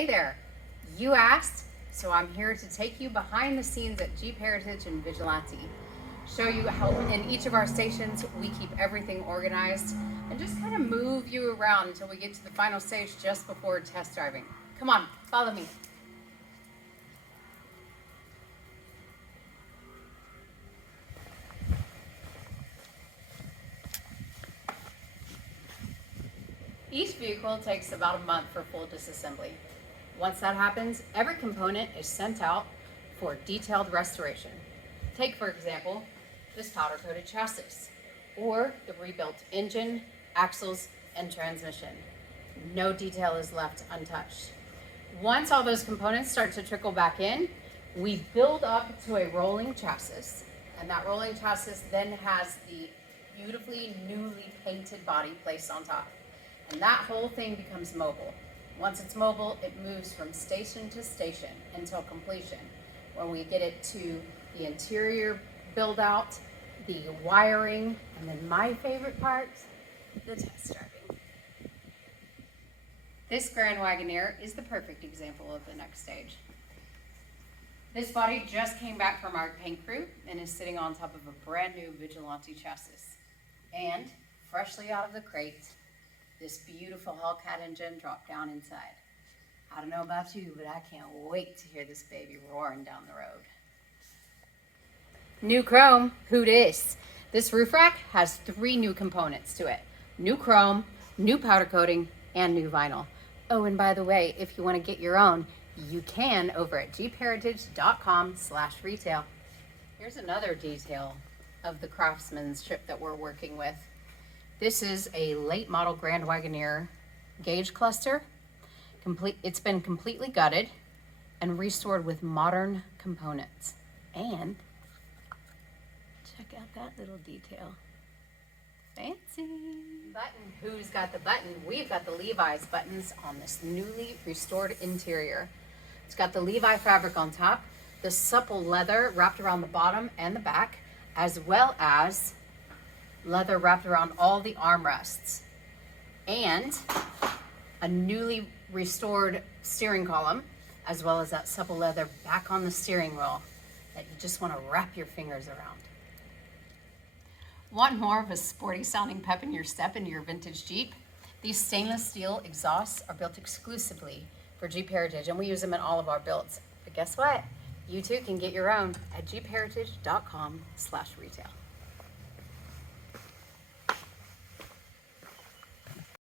Hey there, you asked, so I'm here to take you behind the scenes at Jeep Heritage and Vigilante. Show you how in each of our stations we keep everything organized and just kind of move you around until we get to the final stage just before test driving. Come on, follow me. Each vehicle takes about a month for full disassembly. Once that happens, every component is sent out for detailed restoration. Take, for example, this powder-coated chassis, or the rebuilt engine, axles, and transmission. No detail is left untouched. Once all those components start to trickle back in, we build up to a rolling chassis, and that rolling chassis then has the beautifully newly painted body placed on top. And that whole thing becomes mobile. Once it's mobile, it moves from station to station until completion, when we get it to the interior build out, the wiring, and then my favorite part, the test driving. This Grand Wagoneer is the perfect example of the next stage. This body just came back from our paint crew and is sitting on top of a brand new Vigilante chassis. And freshly out of the crate, this beautiful Hellcat engine dropped down inside. I don't know about you, but I can't wait to hear this baby roaring down the road. New chrome, who dis? This roof rack has 3 new components to it. New chrome, new powder coating, and new vinyl. Oh, and by the way, if you want to get your own, you can over at jeepheritage.com/retail. Here's another detail of the craftsmanship that we're working with. This is a late model Grand Wagoneer gauge cluster. It's been completely gutted and restored with modern components. And check out that little detail. Fancy. Button. Who's got the button? We've got the Levi's buttons on this newly restored interior. It's got the Levi fabric on top, the supple leather wrapped around the bottom and the back, as well as leather wrapped around all the armrests, and a newly restored steering column, as well as that supple leather back on the steering wheel that you just want to wrap your fingers around. Want more of a sporty sounding pep in your step into your vintage Jeep? These stainless steel exhausts are built exclusively for Jeep Heritage, and we use them in all of our builds. But guess what? You too can get your own at jeepheritage.com/retail.